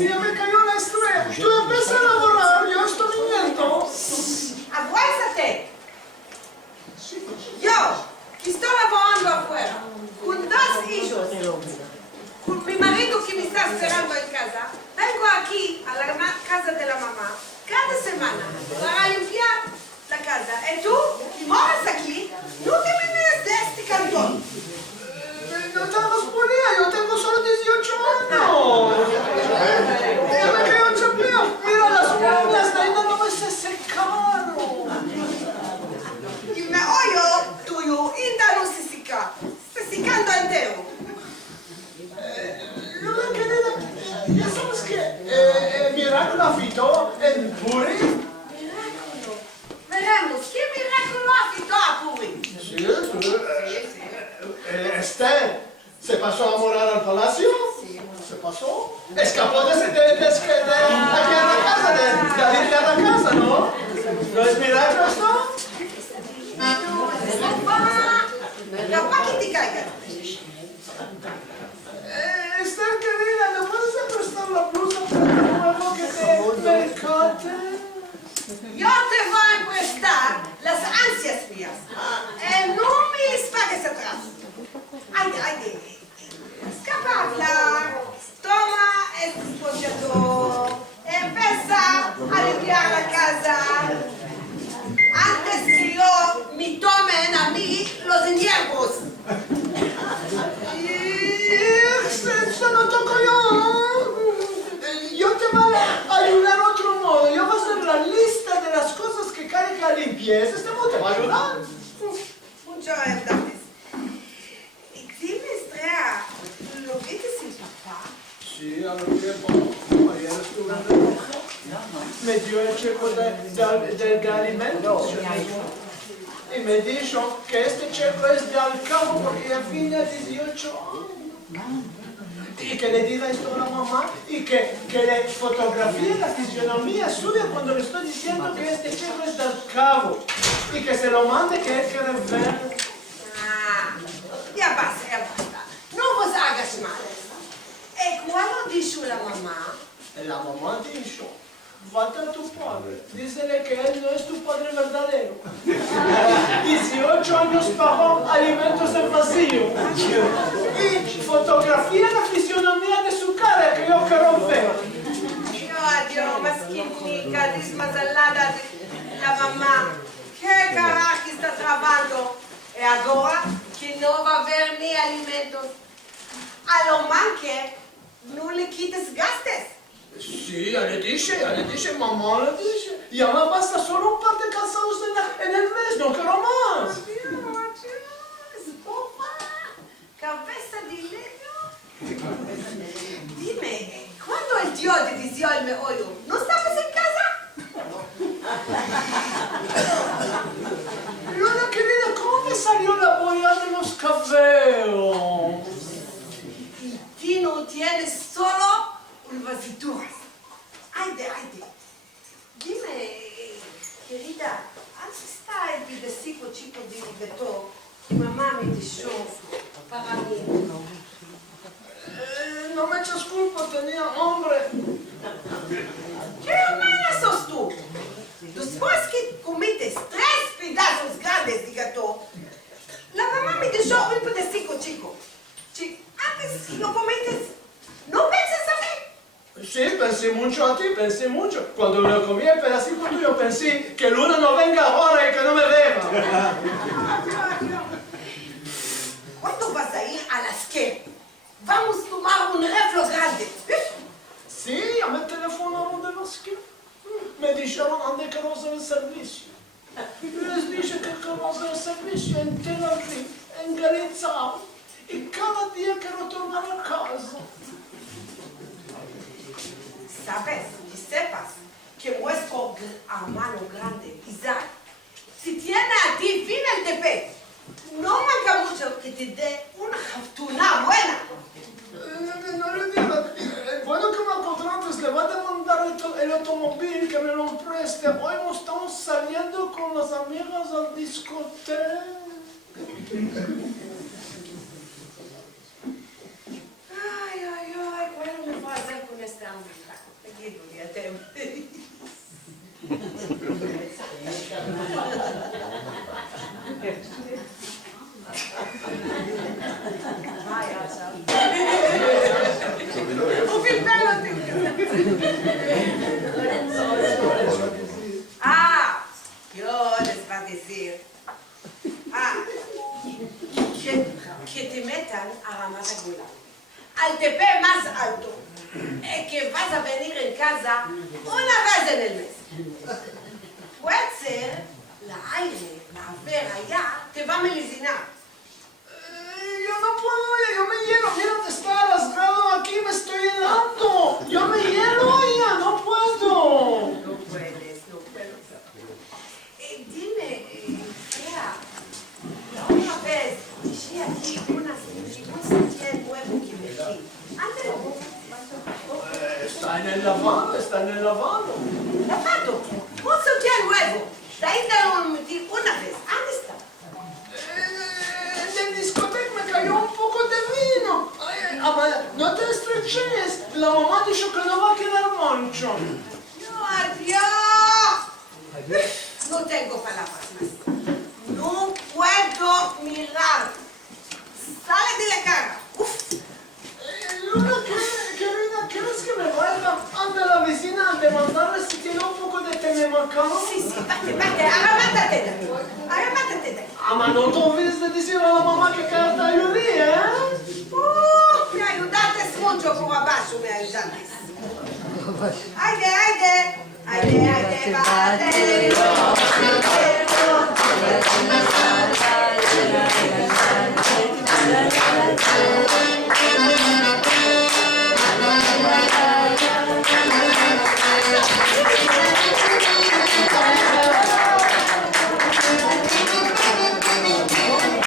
sí, ya me cayó la estrella. Tú empiezas a laborar, yo estoy viniendo. Aguántate. Yo, que estoy lavorando afuera, con dos hijos, con mi marido que me está esperando en casa, vengo aquí a la casa de la mamá cada semana para limpiar la casa. Y tú, que moras aquí, no te vienes de este cantón. No te hagas ponía, yo tengo solo 18 años. Ya me cayó el chapeo. Mira, las uñas de ahí no se secaron. Y me oyo tuyo, ainda no se seca. Está secando entero. Luna querida, ya sabes que Miracolo afitó en Puri. Miracolo. Veremos, ¿qué milagro afitó a Puri? Sí, Esther se pasó a morar al palacio. Sí. ¿Se pasó? Escapó de aquí a la casa, de limpiar la casa, ¿no? ¿No es milagro esto? No, ¿para qué te caigas? Esther, querida, ¿me puedes prestar la blusa para nuevo que te escote? Yo te voy a prestar las ansias mías. No me les pagues atrás. Hayde. Escapa a hablar. Toma este esponjador. Empieza a limpiar la casa. Antes que yo me tomen a mí los hierbos. Esto lo toco yo. Yo te voy a ayudar de otro modo. Yo voy a hacer la lista de las cosas que quiero que limpies. Este modo te va a ayudar. Muchas gracias. Y dime, Estrella, ¿lo viste sin papá? Sí, a lo tiempo. Ayer estuve en el rojo. Me dio el cheque de alimentos. Y me dijo que este cheque es de al cabo porque ya tiene 18 años. Y que le diga esto a la mamá y que le fotografíe la fisionomía suya cuando le estoy diciendo que este cheque es de al cabo. Y que se lo mande que él quiere ver. Ya basta. No vos hagas mal. ¿Y cuando dijo la mamá? La mamá dijo, vete a tu padre, dísele que él no es tu padre verdadero. 18 años pagó alimentos en vacío. Y fotografía la fisionomía de su cara que yo quiero ver. Adiós, masquinica, desmasalada de la mamá. ¿Qué carajo está trabajando? Y ahora que no va a haber ni alimentos. A lo manque, no le quites gastos. Sí, ya le dije, mamá le dije. Ya me basta solo un par de calzados en el mes, no quiero más. Adiós, boba, cabeza de leño. Dime, ¿cuándo el tío te dijo el meollo? ¿No estabas en casa? Luna querida, ¿cómo me salió la boya de los cabellos? Y tú no tienes solo vasituras. Hayde. Dime, querida, ¿dónde está el pedacito chico de gato que mamá me dejó para mí? No me eches culpa, tenía hambre. ¿Qué hermana sos tú? Después que cometes 3 pedazos grandes de gato, la mamá me dejó un pedacito chico. Antes lo cometes, ¿no piensas a mí? Sí, pensé mucho a ti, pensé mucho. Cuando me comí el pedacito tuyo, pensé que Luna no venga ahora y que no me beba. Adiós. ¿Cuándo vas a ir a las que? Vamos a tomar un reflo grande. Sí, ya me telefonaron de los que me dijeron dónde quiero hacer el servicio. Les dije que quiero hacer el servicio en Tel Aviv, en Galicia, y cada día quiero tornar a casa. Sabes, y sepas que nuestro hermano grande, Isaac, si tiene a ti fin el tepe, no manca mucho que te dé una fortuna buena. No le digas, bueno que me contrates, le va a demandar el automóvil que me lo preste. Hoy no estamos saliendo con las amigas al discoteca. Ay, ¿cuál me va a hacer con esta hambre? que te metan a Ramat Golán, al tepe más alto, que vas a venir en casa una vez en el mes. Puede ser, la aire, la ver allá, te va a melicinar. Yo no puedo, yo me hielo. Mira, te está rasgado aquí, me estoy helando. Yo me hielo, ya, no puedo. No puedes. Dime, Frea, la otra vez dejé aquí un sartén nuevo que me di. ¿Dónde lo Está en el lavado, está en el lavado. lavado? Un sartén nuevo. De ahí te lo metí una vez. ¿Dónde está? En el discoteca me cayó un poco de vino. Ay, Amaya, no te estreches. La mamá dijo que no va a quedar mancho. ¡Adiós! No tengo palabras más. No puedo mirar. Sale de la cara. Uf. Luna, querida, ¿quieres que me vaya ante la vecina a demandarle si tiene un poco de tememacano? Sí, vete. Agámate de aquí. Ama, no te olvides de decir a la mamá que te ayudé, ¿eh? Me ayudaste mucho por abajo, me ayudaste. Hayde, bate.